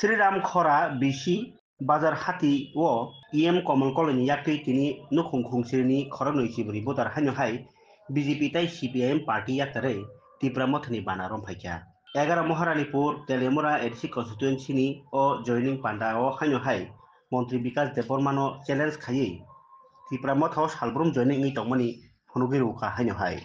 শ্রীরাম খরা বিশি বাজার হাতি ও ইএম কমল কলনি ইয়াকই তিনি নখুং খুংসিনি খরা নইসিবরি বোতার হাইনহাই বিজেপি তাই সিপিআইএম পার্টি ইয়াতারে তীব্র মথনি বানা রমফাইকা 11 মহারানীপুর তেলেমুরা এডসি কনস্টিটুয়েন্সিনি ও জয়নিং পান্ডা ও হাইনহাই মন্ত্রী বিকাশ দেববর্মানো চ্যালেঞ্জ খাইয়ে তীব্র মথাও সালব্রম joining ইতমনি ফনুগিরুকা হাইনহাই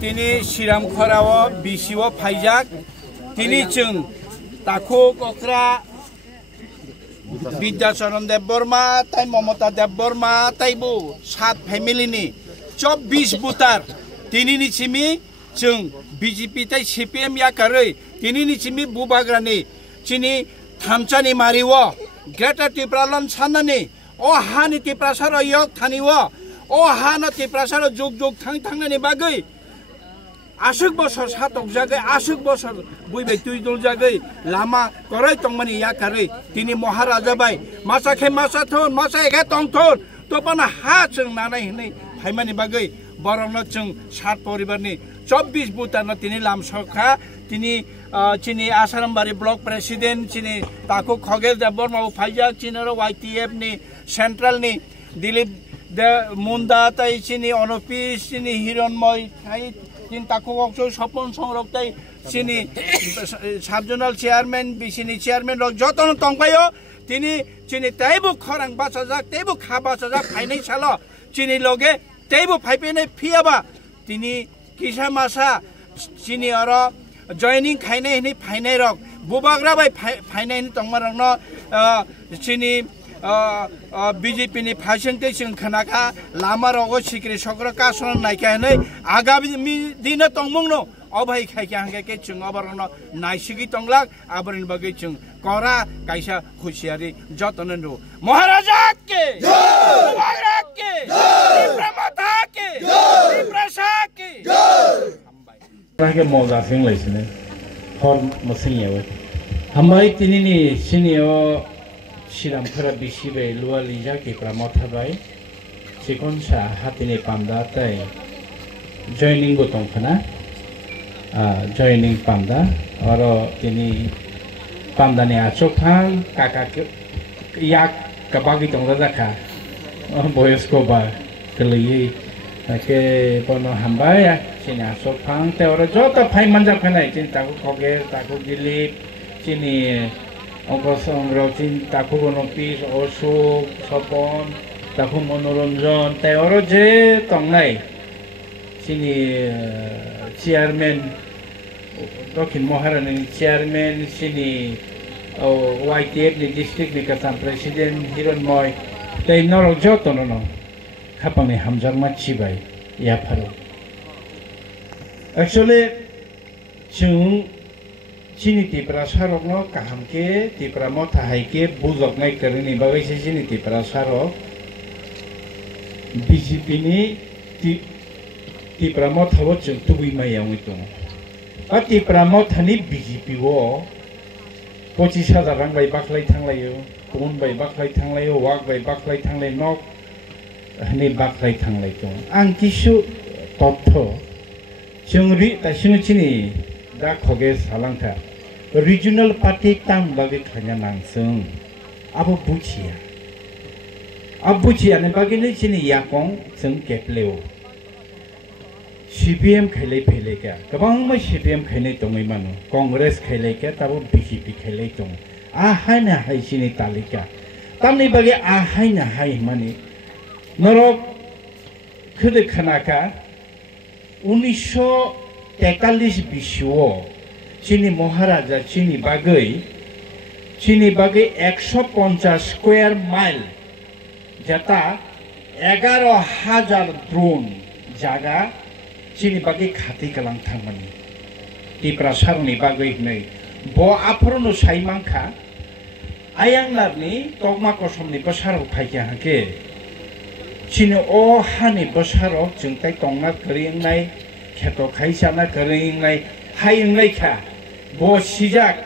Tini Siram Kharawa Bisiwa Phaijak Tini Chung Taku Kokra Vidyacharan Debborma Tai Momota Debborma Taibu Sat family ni 24 butar Tini ni chimi Chung BJP Tai CPM yakare Tini ni chimi bubagrani Chini Thamchani mariwa Greta Tipralan Sanani O Hani Tiprasaro Yok Thaniwa O Hana Tiprasaro Juk Thangani Bagai Asuk bosor satok jagai, asuk bosor buibe tuidul jagai, lama korai tongmani yakare, tini Maharaja bai, masa ke masa thon, masa eke tong thon, topana ha chung nanai hini, haimani bagai, borongno chung sat poribarni, 24 butarno tini lamsokha, tini chini Asarambari block president, chini Taku Khogel Debborma Phaijak, chinero YTF ni, central ni, Dilip de Munda tai chini Onopis, chini Hironmoy, Tin Taku Okso Sopon Songroktai Sini Subjonal Chairman Bisini Chairman Rok Joton Tongpayo Tini Chini Taibu Khorang Basajak Taibu Khabasajak Phainai Salo Chini Loge Taibu Phaipene Phiaba Tini Kisa Masa Chini Oro Joining Khainai Ni Phainai Rok Bubagra bai Phainai Ni Tongmarangno Chini BJP ni presentation khanaka lama rogo sikri sokra kason naika nei agami dina tongmungno obai khaika hangke ke chung abarno naisigi tonglak abarin bagai chung kora kaisa khusiari jotonenro Maharaja ke jai Maharaja ke jai Pramata ke jai Prasa ke jai ke moza sing laisne hor mosin yewe hambai tinini sinio Siram Khara Bisibe Lua Lijaki Pramothabai Chikonsa Hatini Panda Tai Joining Gotong Khana Joining Panda Oro Tini Panda ni Achokhan Kaka Yak Kabagi Tong Radaka Boyosko Ba Kali Ke Pono Hambaya Chini Achokhan Te Oro Jota Pai Manja Khana Chin Taku Khogel Taku Dilip Chini Ogosong Rotin Taku Onopis Osuk Sopon Taku Monoronjon Teoro je Tongnai Sini Chairman Rokin Moharani Chairman Sini YTF ni District ni Kasam President Hiron Moy Tei Norok Joton no Kapang ni Hamjang Machibai Yaparo Actually Chung Chini tipra sarok no kaham ke tipra motha hai ke buzok nai karini bagai se chini tipra sarok BJP ni tipra motha wo chung tubui mai yang itu a tipra motha ni BJP wo 25,000 rang bai baklai thanglai yo kun bai baklai thanglai yo wak bai baklai thanglai nok ni baklai thanglai to ang kisu totho chungri ta sinu chini da khoge salangtha regional party tam bagi khanya nangsung abo buchia ne bagi ni chini yakong chung kepleo CPM khailai phailai ka kabang ma CPM khainai tongoi mano Congress khailai ka tabo BJP khailai tong a haina hai chini talika tamni bagi ahai na hai mani norok khede khanaka 1943 bishuo chini maharaja chini bagai 150 square mile jata 11,000 drone jaga chini bagai khati kalang thangmani tipra sarni bagai nei bo aprono saimangkha ayang larni tokma kosomni basarok phaikya hake chini o hani basarok jengtai tongna kringnai kheto khaisana kringnai haingnai kha bo sijak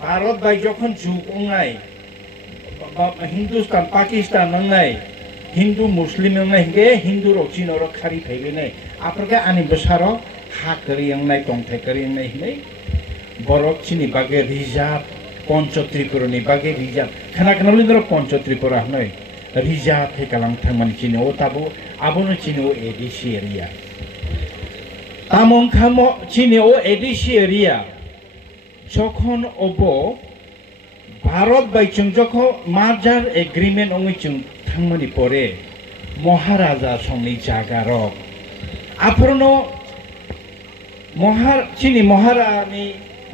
bharat bai jokhon juk ongnai hindustan pakistan nangnai hindu muslim nangnai ge hindu rok chino rok khari phaibenai aprga ani basarok ha kringnai tongthai kringnai hinai borok chini bage reserve Ponchotripurani bagi rijab khana khana lindro Ponchotripura noi rijab he kalang thangmani chini o tabu abono chini o ADC area tamong khamo chini o ADC area jokhon obo Bharat bai chung jokho merger agreement ongi chung thangmani pore Maharaja songni jaga rok aprono chini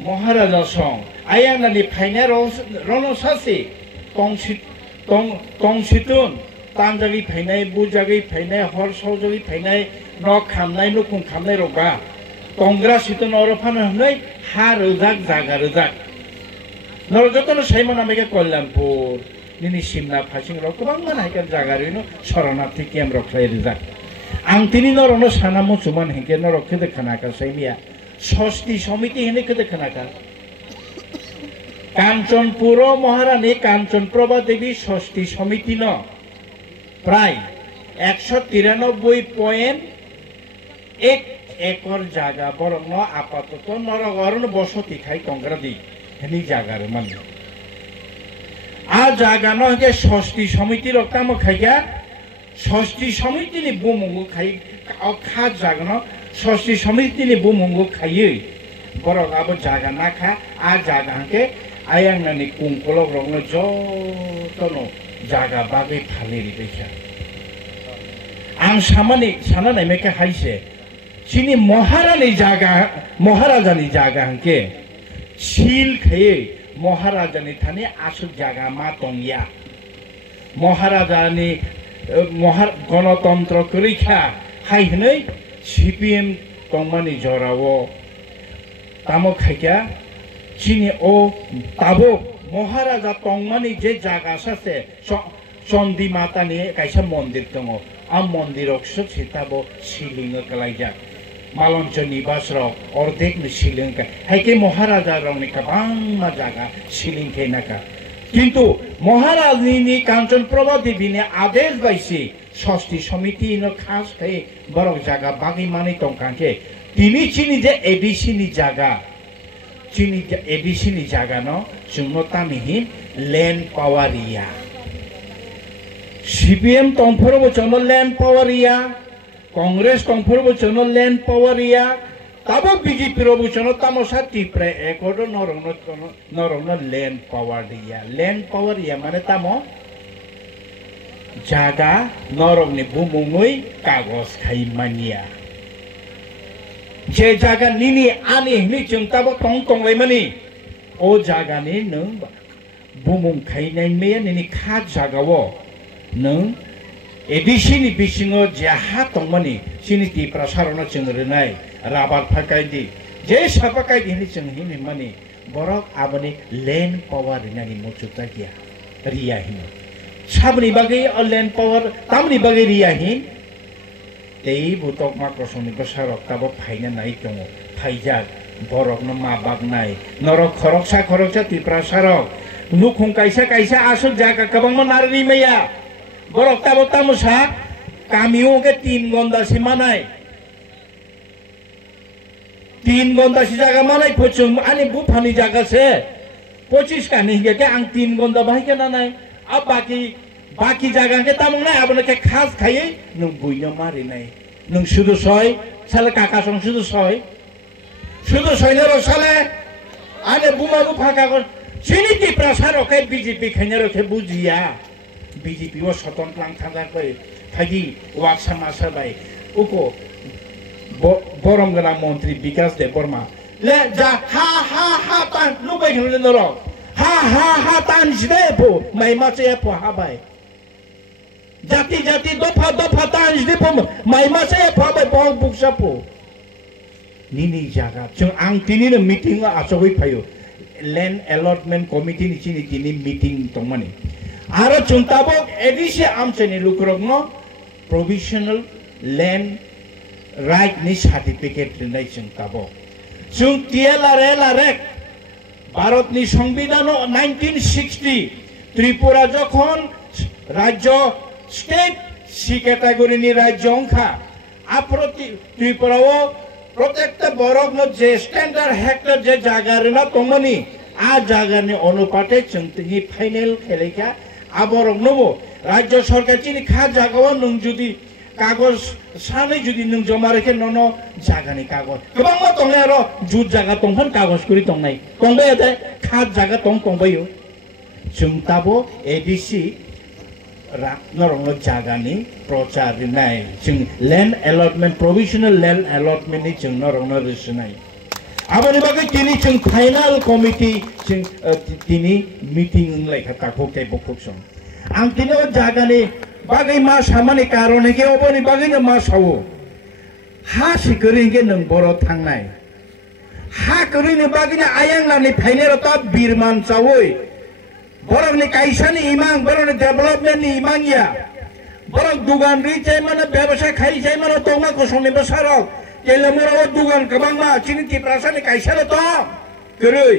Maharaja song ayang nani paine rono sasi tongsitun tanjagi paine bujagi paine hor sojagi paine no khamnai nukung khamnai roga tongra situn oro phana hnai ha rojak jaga rojak nor jotono saimon amege Kollanpur nini simna phasing rok kobang manai kan jaga rino saranarthi camp rok khai rojak ang tini norono sanamo chuman hengke norok khede khanaka saimia ষষ্ঠী সমিতি হেনে কেতে খানাকা কাঞ্চনপুর মহারানী কাঞ্চনপ্রভা দেবী ষষ্ঠী সমিতি ন প্রায় 193.1 acre জায়গা বরং আপাতত নরগরণ বসতি খাই কংগ্রাদি হেনি জায়গার মানে আ জায়গা নহে ষষ্ঠী সমিতি রক্তাম খাইয়া ষষ্ঠী সমিতি নি বুমুগু খাই খা জায়গা ন ষষ্ঠী সমিতি নি বুমুগু খাইয়ে বরং আবো জায়গা না খা আ জায়গা হাকে ayang nani kungkolok rong no jotono jaga bagai phaleri bekha ang samani sana nai meke haise chini maharani jaga maharajani jaga hanke sil khaye maharajani thani asuk jaga ma tongya maharajani গণতন্ত্র করিখা high হनै CPM tongmani jorao tamo khaikya chini o tabo Maharaja tongmani je jaga sase Chondi Mata ni kaisa mondir tongo am mondirok sitabo silinga kalaijak maloncho nibas rok ordek ni siling ka haike Maharaja rok ni kabang ma jaga siling khenaka কিন্তু মহারানী ni Kanchanprabha Devi ni আদেশ বাইছে ষষ্ঠী সমিতি no খাস খাই বড় জায়গা বাকি মানে তংকাকে তিনি চিনি যে এবিসি ni জায়গা chini ABC ni jaga no chungno tamihin land power area CPM tongphoro chono land power area Congress tongphoro chono land power area tabo BJP ro chono tamosa tipre ekodo norongno land power area mane tamo jaga norongni bumungui kagos khai mania je jaga nini ani hini chung tabo tong lai mani o jaga ni nung bumung khainai me nini kha jaga wo nung edisini bisingo jaha tong mani sini ti prasarono chung renai rabar phakai di je sapakai hini chung hini mani borok abani land power nani mochuta kia ria hini sabni bagai land power tamni bagai ria hin এই বুতক মাকসনি বসারক তাব ফাইনা নাই tongo ফাইজাক বরক ন মা bug নাই নরক খরকসা ত্রিপুরা সারক নুখুং কাইসা আসল জায়গা কবং নারনি মেয়া বরক তাব তামসা কামিও কে 3 গন্ডা সীমা নাই 3 গন্ডা সি জায়গা মানাই পচুং আনি বুফানি জায়গা সে 25 কানি কে আং 3 গন্ডা বাহিকে না নাই আ বাকি জায়গা কে তামং নাই আপনাকে খাস খাইয়ে নং বুইনো মারি নাই নং শুধু ছয় সালে কাকা সং শুধু ছয় না সালে আরে বুমাবু ফাঁকা Sini di prasaro ke BJP kanyaro ke bujiya. BJP wo soton lang thangak bai. Thagi waksa masa bai. Uko borom gana Montri Bikas Deborma. Le ja ha tan lubai kene noro. Ha tan jdepo. Mai mace po habai. Jati dopa tan jdepo. Mai mace po habai bong buksa po. Nini jaga. Chung ang tini na meeting nga asawai payo. Land Allotment Committee ni sini tini meeting tongmani. Ara chung tabok edisi amse ni lukrogno provisional land right ni certificate ni chung tabok. Chung TLRek Bharat ni Sangbidhano 1960 Tripura jokhon rajyo state C category ni rajyo ongkha aproti Tripura o প্রত্যেকটা বরফ যে standard hectare যে জায়গার না তমনি আ জায়গার অনুপাতে চিনি final খেলেখা আবরক নব রাজ্য সরকার চিনি খা জায়গাও নং যদি কাগজ সানে যদি নং জমা রেখে নন জায়গানি কাগজ গোবাं তংনাই আর জুত জায়গা তংফান কাগজ করি তংনাই তংবাই আদে খা জায়গা তংবাইও जों ताबो एडिसि नरंग जागानि प्रचार नाय जों land allotment provisional land allotment नि जों नरंग रसनाय आबानि बागै तिनि जों फाइनल कमिटि जों तिनि मीटिंग लायखा ताखौ बखक सम आं तिनो जागानि बागै मा सामानि कारणे के अबनि बागैनो मा सावो हा सिकरिंगे नों बर थांनाय हा करिनि बागैनो आयांलानि फाइनेर ता बिरमान चावै बरंनि काइसानि इमां बरंनि डेभलपमेन्टनि इमांगिया बरं दुगान रिचाय माने व्यवसाय खाइसाय माने तंगा कसंनि बसारक तेलमराव दुगान गोबां मा चिनि तिप्रासानि काइसाल' दं गोरै